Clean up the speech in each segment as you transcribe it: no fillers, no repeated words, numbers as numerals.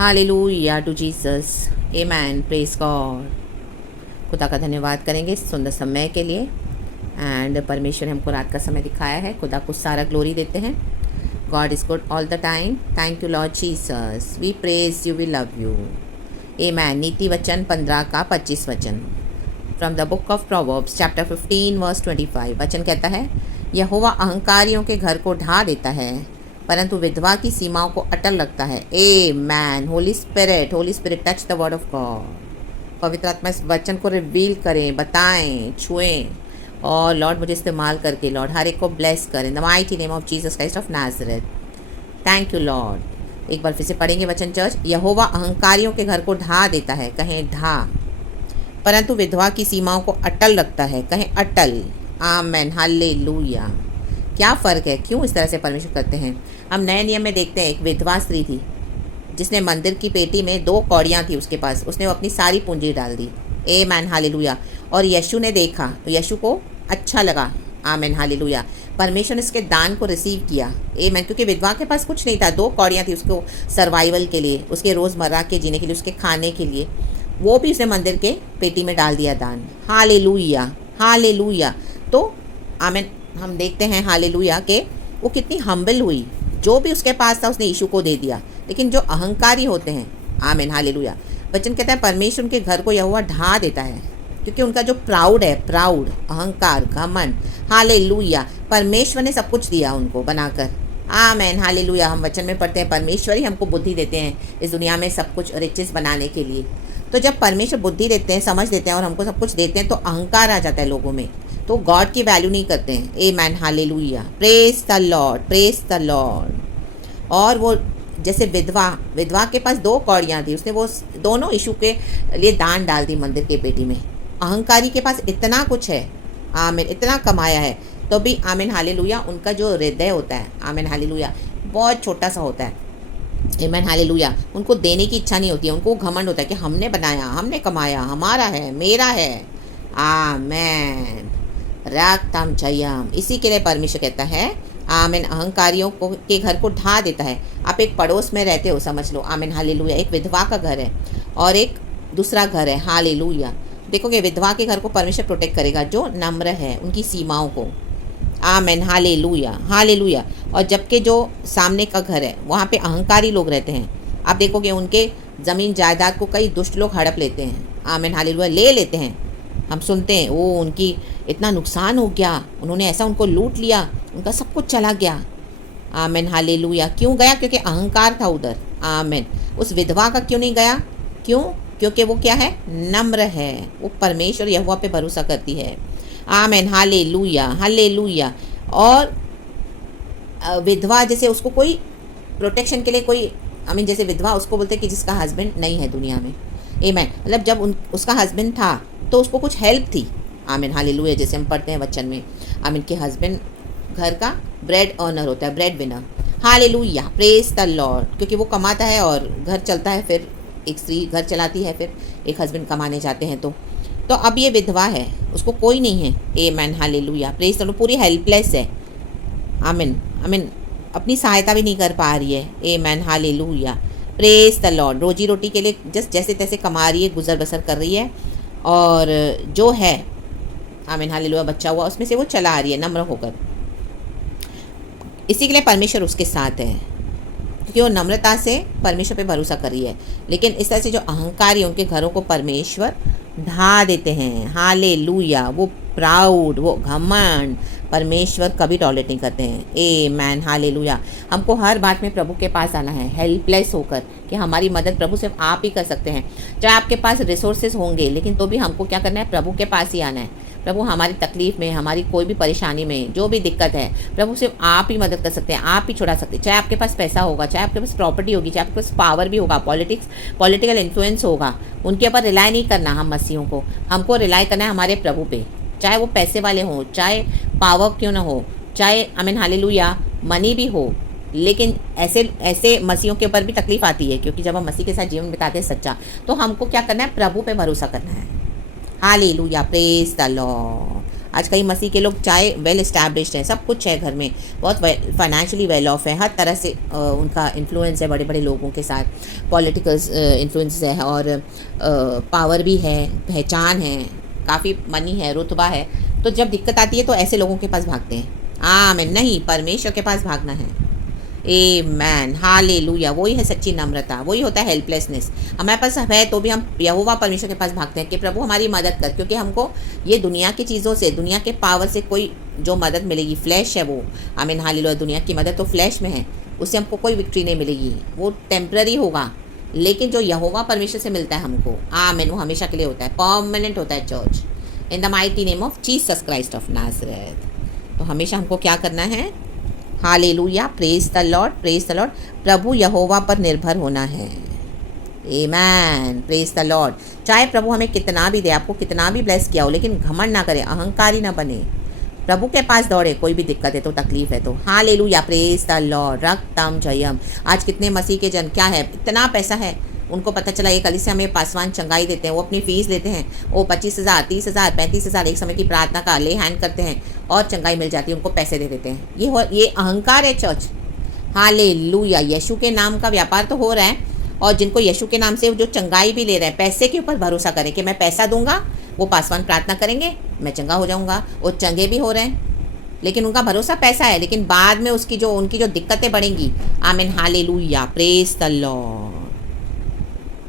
Hallelujah to Jesus, amen, praise God. खुदा का धन्यवाद करेंगे इस सुंदर समय के लिए। एंड परमेश्वर ने हमको रात का समय दिखाया है। खुदा को सारा ग्लोरी देते हैं। God is good all the time. Thank you Lord Jesus, we praise you, we love you. Amen. नीति वचन 15 का 25 वचन from the book of Proverbs chapter 15 verse 25। वचन कहता है, यहोवा अहंकारियों के घर को ढा देता है, परंतु विधवा की सीमाओं को अटल रखता है। Amen. Holy Spirit touch the word of God. पवित्र आत्मा इस वचन को रिवील करें, बताएं, छुएं, और लॉर्ड मुझे इस्तेमाल करके लॉर्ड हर एक को ब्लेस करें। इन the mighty name of Jesus Christ of Nazareth. Thank you Lord. एक बार फिर से पढ़ेंगे वचन चर्च। यहोवा अहंकारियों के घर को ढा देता है, कहें ढा, परंतु विधवा की सीमाओं को अटल रखता है, कहें अटल। आमेन, हालेलुया। क्या फ़र्क है, क्यों इस तरह से परमेश्वर करते हैं? हम नए नियम में देखते हैं, एक विधवा स्त्री थी जिसने मंदिर की पेटी में 2 कौड़ियाँ थी उसके पास, उसने वो अपनी सारी पूंजी डाल दी। आमेन, हालेलुया। और यीशु ने देखा तो यीशु को अच्छा लगा। आमेन, हालेलुया। परमेश्वर ने इसके दान को रिसीव किया। आमेन। क्योंकि विधवा के पास कुछ नहीं था, 2 कौड़ियाँ थी उसको सर्वाइवल के लिए, उसके रोज़मर्रा के जीने के लिए, उसके खाने के लिए। वो भी उसने मंदिर के पेटी में डाल दिया दान। Hallelujah, hallelujah. तो आमेन, हम देखते हैं हालेलुया कि वो कितनी हम्बल हुई। जो भी उसके पास था उसने यीशु को दे दिया। लेकिन जो अहंकारी होते हैं, आमेन, हालेलुया, वचन कहता है परमेश्वर उनके घर को यहोवा ढा देता है, क्योंकि उनका जो प्राउड है, प्राउड, अहंकार, घमंड, हालेलुया, परमेश्वर ने सब कुछ दिया उनको बनाकर। आमेन, हालेलुया। हम वचन में पढ़ते हैं परमेश्वर ही हमको बुद्धि देते हैं इस दुनिया में सब कुछ रिचेस बनाने के लिए। तो जब परमेश्वर बुद्धि देते हैं, समझ देते हैं और हमको सब कुछ देते हैं, तो अहंकार आ जाता है लोगों में, तो गॉड की वैल्यू नहीं करते हैं। Amen, hallelujah, praise the Lord, praise the Lord. और वो जैसे विधवा के पास 2 कौड़ियाँ थी, उसने वो दोनों यीशु के लिए दान डाल दी मंदिर के पेटी में। अहंकारी के पास इतना कुछ है, आमीन, इतना कमाया है, तो भी आमीन, हालेलुया, उनका जो हृदय होता है, आमीन, हालेलुया, बहुत छोटा सा होता है। आमीन, हालेलुया। उनको देने की इच्छा नहीं होती है, उनको घमंड होता है कि हमने बनाया, हमने कमाया, हमारा है, मेरा है। आमीन, रागताम जयम। इसी के लिए परमेश्वर कहता है, आमीन, अहंकारियों को के घर को ढा देता है। आप एक पड़ोस में रहते हो, समझ लो, आमीन, हालेलुया। एक विधवा का घर है और एक दूसरा घर है, हालेलुया। देखोगे विधवा के घर को परमेश्वर प्रोटेक्ट करेगा, जो नम्र है, उनकी सीमाओं को। आमीन, हालेलुया, हालेलुया। और जबकि जो सामने का घर है वहाँ पे अहंकारी लोग रहते हैं। आप देखोगे उनके ज़मीन जायदाद को कई दुष्ट लोग हड़प लेते हैं। आमीन, हालेलुया, ले लेते हैं। हम सुनते हैं वो उनकी इतना नुकसान हो गया, उन्होंने ऐसा उनको लूट लिया, उनका सब कुछ चला गया। आमीन, हालेलुया। क्यों गया? क्योंकि अहंकार था उधर। आमीन। उस विधवा का क्यों नहीं गया? क्यों? क्योंकि वो क्या है? नम्र है, वो परमेश्वर यहोवा पे भरोसा करती है। आमीन, हालेलुया, हालेलुया। और विधवा जैसे उसको कोई प्रोटेक्शन के लिए कोई, आमीन, जैसे विधवा उसको बोलते हैं कि जिसका हस्बैंड नहीं है दुनिया में। आमीन। मतलब जब उसका हस्बैंड था तो उसको कुछ हेल्प थी। आमीन, हालेलुया। जैसे हम पढ़ते हैं वचन में, आमीन, के हस्बैंड घर का ब्रेड अर्नर होता है, bread winner. Hallelujah, praise the Lord. क्योंकि वो कमाता है और घर चलता है, फिर एक स्त्री घर चलाती है, फिर एक हस्बैंड कमाने जाते हैं। तो अब ये विधवा है, उसको कोई नहीं है। आमीन, हालेलुया, प्रेज द लॉर्ड। पूरी हेल्पलेस है। आमीन, आमीन, अपनी सहायता भी नहीं कर पा रही है। आमीन, हालेलुया, प्रेज द लॉर्ड। रोजी रोटी के लिए जस्ट जैसे तैसे कमा रही है, गुजर बसर कर रही है, और जो है, आमीन, हालेलुया, बच्चा हुआ उसमें से वो चला आ रही है नम्र होकर। इसी के लिए परमेश्वर उसके साथ है, क्योंकि वो नम्रता से परमेश्वर पे भरोसा कर रही है। लेकिन इस तरह से जो अहंकारी, उनके घरों को परमेश्वर ढा देते हैं। हालेलुया। वो प्राउड, वो घमंड परमेश्वर कभी टॉलरेट नहीं करते हैं। आमीन, हालेलुया। हमको हर बात में प्रभु के पास आना है, हेल्पलेस होकर, कि हमारी मदद प्रभु सिर्फ आप ही कर सकते हैं। चाहे आपके पास रिसोर्सेज होंगे, लेकिन तो भी हमको क्या करना है? प्रभु के पास ही आना है। प्रभु हमारी तकलीफ़ में, हमारी कोई भी परेशानी में, जो भी दिक्कत है, प्रभु सिर्फ आप ही मदद कर सकते हैं, आप ही छुड़ा सकते हैं। चाहे आपके पास पैसा होगा, चाहे आपके पास प्रॉपर्टी होगी, चाहे आपके पास पावर भी होगा, पॉलिटिकल इन्फ्लुएंस होगा, उनके ऊपर रिलाई नहीं करना हम मसीहों को। हमको रिलाई करना है हमारे प्रभु पे। चाहे वो पैसे वाले हों, चाहे पावर क्यों ना हो, चाहे आमीन, हालेलुया, मनी भी हो, लेकिन ऐसे मसीहों के ऊपर भी तकलीफ आती है, क्योंकि जब हम मसीह के साथ जीवन बिताते हैं सच्चा, तो हमको क्या करना है? प्रभु पे भरोसा करना है। Hallelujah, praise the Lord. आज कई मसीह के लोग चाहे वेल इस्टेब्लिश्ड हैं, सब कुछ है घर में, बहुत फाइनेंशियली वेल ऑफ है, हर तरह से उनका इन्फ्लुएंस है बड़े बड़े लोगों के साथ, पॉलिटिकल इन्फ्लुएंस है और पावर भी है, पहचान है, काफ़ी मनी है, रुतबा है। तो जब दिक्कत आती है तो ऐसे लोगों के पास भागते हैं। आमीन, नहीं, परमेश्वर के पास भागना है। आमेन, हालेलुया। वही है सच्ची नम्रता, वही होता है हेल्पलेसनेस। हमारे पास है तो भी हम यहोवा परमेश्वर के पास भागते हैं कि प्रभु हमारी मदद कर, क्योंकि हमको ये दुनिया की चीज़ों से, दुनिया के पावर से कोई जो मदद मिलेगी, फ्लैश है वो। आमीन, हालेलुया। दुनिया की मदद तो फ्लैश में है, उससे हमको कोई विक्ट्री नहीं मिलेगी, वो टेम्पररी होगा। लेकिन जो यहोवा परमेश्वर से मिलता है हमको, आमीन, वो हमेशा के लिए होता है, परमानेंट होता है। Church, in the mighty name of Jesus Christ of Nazareth. तो हमेशा हमको क्या करना है? Hallelujah, praise the Lord, praise the Lord. प्रभु यहोवा पर निर्भर होना है। Amen, praise the Lord. चाहे प्रभु हमें कितना भी दे, आपको कितना भी ब्लेस किया हो, लेकिन घमंड ना करें, अहंकारी ना बने, प्रभु के पास दौड़े। कोई भी दिक्कत है तो, तकलीफ है तो, hallelujah, praise the Lord. रक्तम Jayam. आज कितने मसीह के जन, क्या है, इतना पैसा है, उनको पता चला एक कलीसिया में पासवान चंगाई देते हैं, वो अपनी फ़ीस लेते हैं, वो 25,000, 30,000, 35,000 एक समय की प्रार्थना का ले हैंड करते हैं और चंगाई मिल जाती है, उनको पैसे दे देते हैं। ये अहंकार है चर्च। हालेलुया। यीशु के नाम का व्यापार तो हो रहा है, और जिनको यीशु के नाम से जो चंगाई भी ले रहे हैं, पैसे के ऊपर भरोसा करें कि मैं पैसा दूंगा, वो पासवान प्रार्थना करेंगे, मैं चंगा हो जाऊंगा। वो चंगे भी हो रहे हैं, लेकिन उनका भरोसा पैसा है, लेकिन बाद में उनकी जो दिक्कतें बढ़ेंगी। आमीन, hallelujah, praise the Lord,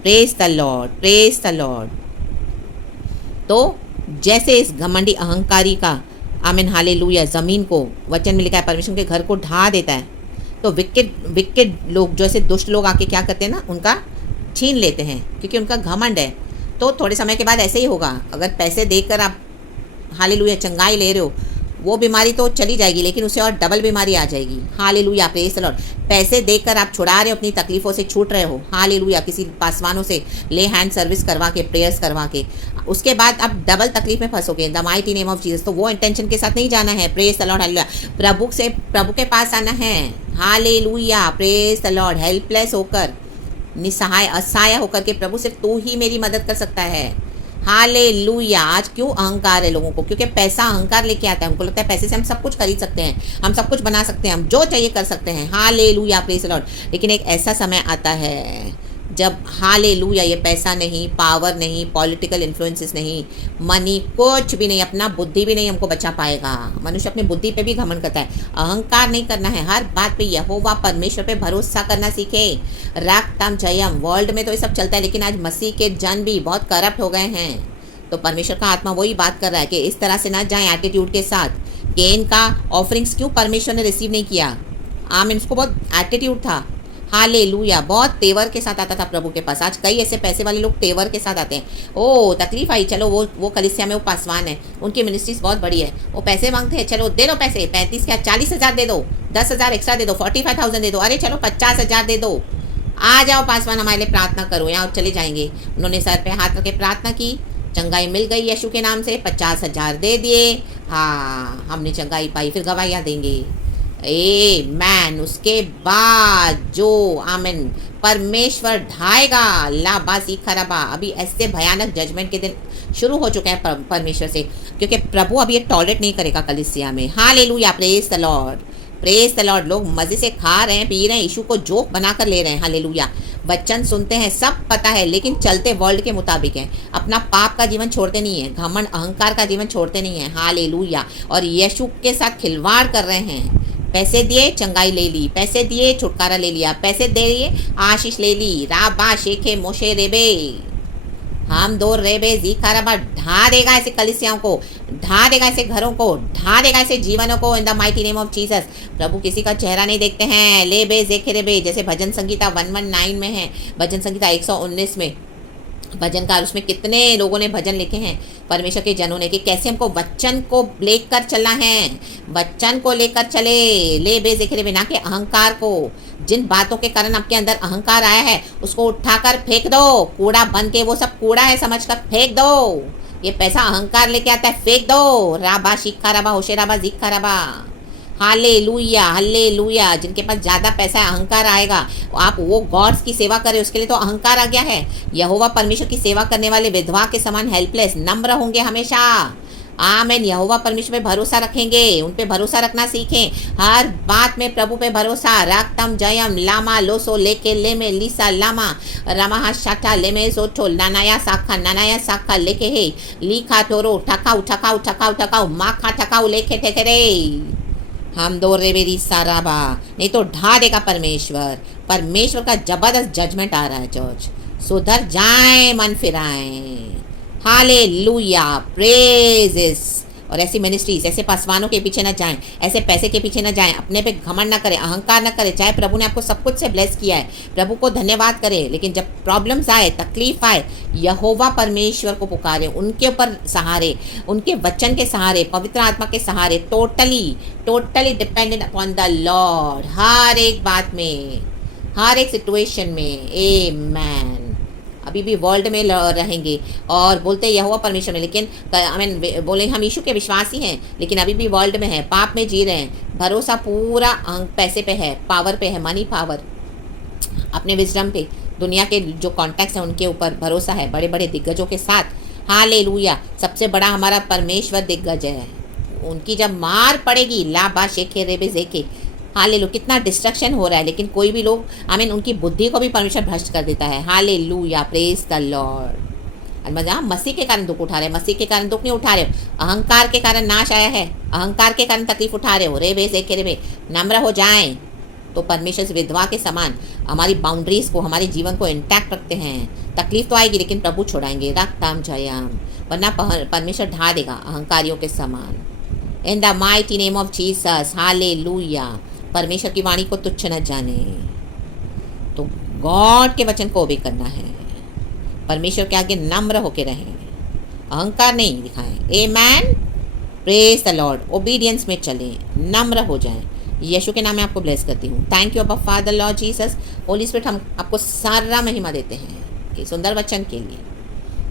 praise the Lord, praise the Lord. तो जैसे इस घमंडी अहंकारी का, आमीन, हालेलुया, ज़मीन को, वचन में लिखा है, परमेश्वर के घर को ढा देता है। तो विकेड लोग, जैसे दुष्ट लोग आके क्या करते हैं ना, उनका छीन लेते हैं, क्योंकि उनका घमंड है। तो थोड़े समय के बाद ऐसे ही होगा। अगर पैसे देकर आप हालेलुया चंगाई ले रहे हो, वो बीमारी तो चली जाएगी, लेकिन उससे और डबल बीमारी आ जाएगी। Hallelujah, praise the Lord. पैसे देकर आप छुड़ा रहे हो, अपनी तकलीफ़ों से छूट रहे हो, हालेलुया, किसी पासवानों से ले हैंड सर्विस करवा के, प्रेयर्स करवा के, उसके बाद आप डबल तकलीफ में फंसोगे। The mighty name of Jesus. तो वो इंटेंशन के साथ नहीं जाना है। Praise the Lord, hallelujah. प्रभु के पास आना है। Hallelujah, praise the Lord. Helpless होकर, निसहाय, असहाय होकर के, प्रभु सिर्फ तू ही मेरी मदद कर सकता है। हालेलुया। आज क्यों अहंकार है लोगों को? क्योंकि पैसा अहंकार लेके आता है। हमको लगता है पैसे से हम सब कुछ खरीद सकते हैं, हम सब कुछ बना सकते हैं, हम जो चाहिए कर सकते हैं। Hallelujah, praise the Lord. लेकिन एक ऐसा समय आता है जब, हालेलुया, ये पैसा नहीं, पावर नहीं, पॉलिटिकल इन्फ्लुएंसेस नहीं, मनी, कुछ भी नहीं, अपना बुद्धि भी नहीं हमको बचा पाएगा। मनुष्य अपनी बुद्धि पे भी घमंड करता है। अहंकार नहीं करना है, हर बात पे यहोवा परमेश्वर पे भरोसा करना सीखे। रक्तम जयम। वर्ल्ड में तो ये सब चलता है, लेकिन आज मसीह के जन भी बहुत करप्ट हो गए हैं। तो परमेश्वर का आत्मा वही बात कर रहा है कि इस तरह से ना जाए एटीट्यूड के साथ। केन का ऑफरिंग्स क्यों परमेश्वर ने रिसीव नहीं किया? आमीन, उसको बहुत एटीट्यूड था। हालेलुया, बहुत तेवर के साथ आता था प्रभु के पास। आज कई ऐसे पैसे वाले लोग तेवर के साथ आते हैं। ओ तकलीफ आई, चलो वो कलीसिया में वो पासवान है, उनकी मिनिस्ट्रीज बहुत बड़ी है, वो पैसे मांगते हैं, चलो दे दो पैसे, 35 क्या 40,000 दे दो, 10,000 एक्स्ट्रा दे दो, 45,000 दे दो, अरे चलो 50,000 दे दो, आ जाओ पासवान हमारे लिए प्रार्थना करो, यहाँ चले जाएंगे। उन्होंने सर पे हाथ रख के प्रार्थना की, चंगाई मिल गई यीशु के नाम से, 50,000 दे दिए। हाँ, हमने चंगाई पाई, फिर गवाहियाँ देंगे। मैन, उसके बाद जो, आमीन, परमेश्वर ढाएगा लाबासी खराबा। अभी ऐसे भयानक जजमेंट के दिन शुरू हो चुके हैं परमेश्वर से, क्योंकि प्रभु अभी एक टॉयलेट नहीं करेगा कलीसिया में। Hallelujah, praise the Lord, praise the Lord. लोग मज़े से खा रहे हैं, पी रहे हैं, यीशु को जोक बनाकर ले रहे हैं। हालेलुया, वचन सुनते हैं, सब पता है, लेकिन चलते वर्ल्ड के मुताबिक हैं। अपना पाप का जीवन छोड़ते नहीं है, घमंड अहंकार का जीवन छोड़ते नहीं है। हालेलुया, और यीशु के साथ खिलवाड़ कर रहे हैं। पैसे दिए, चंगाई ले ली, पैसे दिए, छुटकारा ले लिया, पैसे दिए, आशीष ले ली। राबा शेखे मोशे रेबे, हम दो रेबे जीखा रबा। ढा देगा ऐसे कलिसियाओं को, ढा देगा ऐसे घरों को, ढा देगा ऐसे जीवनों को, in the mighty name of Jesus. प्रभु किसी का चेहरा नहीं देखते हैं। ले बे जेखे रेबे, जैसे भजन संगीता 119 में है, भजन संगीता 119 में भजनकार, उसमें कितने लोगों ने भजन लिखे हैं परमेश्वर के जनों ने, कि कैसे हमको वचन को लेकर चलना है, वचन को लेकर चले। ले बेजिक्र बिना के अहंकार को, जिन बातों के कारण आपके अंदर अहंकार आया है, उसको उठाकर फेंक दो। कूड़ा बन के, वो सब कूड़ा है समझकर फेंक दो। ये पैसा अहंकार लेके आता है, फेंक दो। राबा शिखा राबा होशे राबा जीखा राबा। Hallelujah, hallelujah. जिनके पास ज़्यादा पैसा है, अहंकार आएगा। आप वो गॉड्स की सेवा करें, उसके लिए तो अहंकार आ गया है। यहोवा परमेश्वर की सेवा करने वाले विधवा के समान हेल्पलेस, नम्र होंगे हमेशा। आमेन। यहोवा परमेश्वर पे भरोसा रखेंगे, उन पे भरोसा रखना सीखें, हर बात में प्रभु पे भरोसा। रक्तम जयम लामा लोसो लेके लेमे लिसा लामा रमाहा शाटा लेमे सोठो नानाया साखा लेके हे लिखा तोरो ठकाऊ ठकाऊ ठकाऊ ठकाऊ माखा ठकाऊ लेके ठेकरे हम दो रेवेरी साराबा। नहीं तो ढा देगा परमेश्वर। परमेश्वर का जबरदस्त जजमेंट आ रहा है चर्च। सुधर जाए, मन फिराएं। Hallelujah, praises. और ऐसी मिनिस्ट्रीज, ऐसे पासवानों के पीछे ना जाएं, ऐसे पैसे के पीछे ना जाएं, अपने पे घमंड ना करें, अहंकार ना करें। चाहे प्रभु ने आपको सब कुछ से ब्लेस किया है, प्रभु को धन्यवाद करें, लेकिन जब प्रॉब्लम्स आए, तकलीफ आए, यहोवा परमेश्वर को पुकारे, उनके ऊपर सहारे, उनके वचन के सहारे, पवित्र आत्मा के सहारे, totally dependent upon the Lord, हर एक बात में, हर एक सिचुएशन में। आमेन। अभी भी वर्ल्ड में रहेंगे और बोलते हैं यहोवा परमेश्वर में, लेकिन बोले हम यीशु के विश्वासी हैं, लेकिन अभी भी वर्ल्ड में है, पाप में जी रहे हैं। भरोसा पूरा पैसे पे है, पावर पे है, मनी पावर, अपने विजडम पे, दुनिया के जो कॉन्टैक्ट्स हैं उनके ऊपर भरोसा है, बड़े बड़े दिग्गजों के साथ। हालेलुया, सबसे बड़ा हमारा परमेश्वर दिग्गज है। उनकी जब मार पड़ेगी, लाबा शेखे रेबे जेके, हालेलुया, कितना डिस्ट्रक्शन हो रहा है, लेकिन कोई भी लोग उनकी बुद्धि को भी परमेश्वर भ्रष्ट कर देता है। Hallelujah, praise the Lord. मसीह के कारण दुख उठा रहे, मसीह के कारण दुख नहीं उठा रहे हो, अहंकार के कारण नाश आया है, अहंकार के कारण तकलीफ उठा रहे हो। रेबे सेके रेबे, नम्र हो जाएं तो परमेश्वर से विधवा के समान हमारी बाउंड्रीज को, हमारे जीवन को इंटैक्ट रखते हैं। तकलीफ तो आएगी, लेकिन प्रभु छोड़ाएंगे। रक्तम जयम, वरना परमेश्वर ढा देगा अहंकारियों के समान। इन the mighty name of Jesus, hallelujah. परमेश्वर की वाणी को तुच्छ न जाने, तो गॉड के वचन को भी करना है। परमेश्वर के आगे नम्र होके रहें, अहंकार नहीं दिखाएं। आमेन, प्रेज द लॉर्ड। ओबीडियंस में चलें, नम्र हो जाएं। यीशु के नाम में आपको ब्लेस करती हूँ। थैंक यू अबा father Lord Jesus, Holi spirit, हम आपको सारा महिमा देते हैं कि सुंदर वचन के लिए।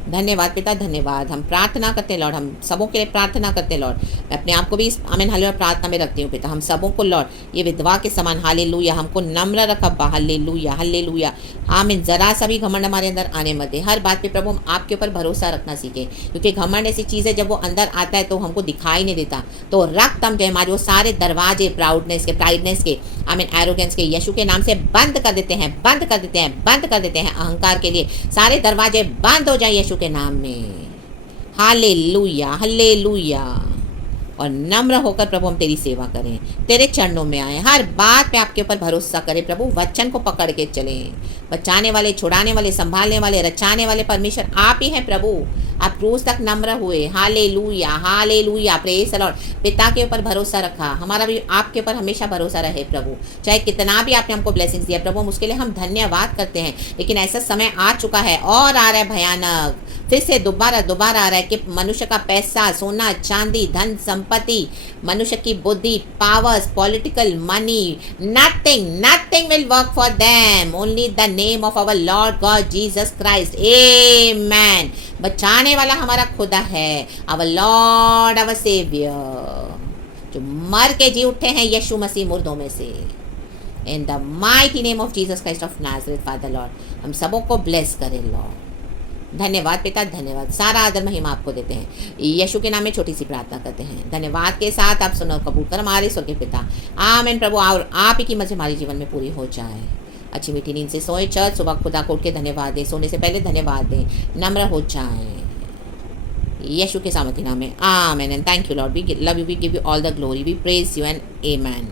धन्यवाद पिता, धन्यवाद। हम प्रार्थना करते हैं लॉर्ड, हम सबों के लिए प्रार्थना करते हैं लॉर्ड। मैं अपने आप को भी आमीन हालेलुया प्रार्थना में रखती हूँ पिता। हम सबों को लॉर्ड ये विधवा के समान, हालेलुया, हमको नम्र रखा, हालेलुया हालेलुया। आमीन। जरा सा भी घमंड हमारे अंदर आने मत दे। हर बात पे प्रभु हम आपके ऊपर भरोसा रखना सीखें, क्योंकि घमंड ऐसी चीज़ है जब वो अंदर आता है तो हमको दिखाई नहीं देता। तो रक्त जय हमारे वो सारे दरवाजे प्राउडनेस के, प्राइडनेस के, आमीन, एरोगेंस के, यीशु के नाम से बंद कर देते हैं, बंद कर देते हैं, बंद कर देते हैं। अहंकार के लिए सारे दरवाजे बंद हो जाए यीशु के नाम में। Hallelujah hallelujah. और नम्र होकर प्रभु हम तेरी सेवा करें, तेरे चरणों में आए, हर बात पे आपके ऊपर भरोसा करें प्रभु, वचन को पकड़ के चलें। बचाने वाले, छुड़ाने वाले, संभालने वाले, रचाने वाले परमेश्वर आप ही हैं प्रभु। आप क्रूस तक नम्र हुए। Hallelujah hallelujah, praise the Lord. पिता के ऊपर भरोसा रखा, हमारा भी आपके ऊपर हमेशा भरोसा रहे प्रभु। चाहे कितना भी आपने हमको ब्लेसिंग्स दिया प्रभु, हम उसके लिए हम धन्यवाद करते हैं। लेकिन ऐसा समय आ चुका है और आ रहा है भयानक, फिर से दोबारा आ रहा है कि मनुष्य का पैसा, सोना चांदी, धन संपत्ति, मनुष्य की बुद्धि, powers, political money, nothing will work for them, only the name of our Lord God Jesus Christ. Amen. बचाने वाला हमारा खुदा है, आवर लॉर्ड, आवर सेवियर, जो मर के जी उठे हैं यीशु मसीह मुर्दों में से। इन the mighty name of Jesus Christ of Nazareth father Lord, हम सबों को ब्लेस करें लॉर्ड। धन्यवाद पिता, धन्यवाद। सारा आदर महिमा आपको देते हैं, यीशु के नाम में छोटी सी प्रार्थना करते हैं। धन्यवाद के साथ आप सुनो, कबूल कर हमारे स्वर्गीय पिता। आमीन प्रभु, और आप ही की मर्जी हमारे जीवन में पूरी हो जाए। अच्छी मीठी नींद से सोए चर्च, सुबह खुदा को उठ के धन्यवाद दें, सोने से पहले धन्यवाद दें, नम्र हो जाए यीशु के सामर्थ्य नाम में। Amen and thank you Lord, we love you, we give you all the glory, we praise you and आमीन।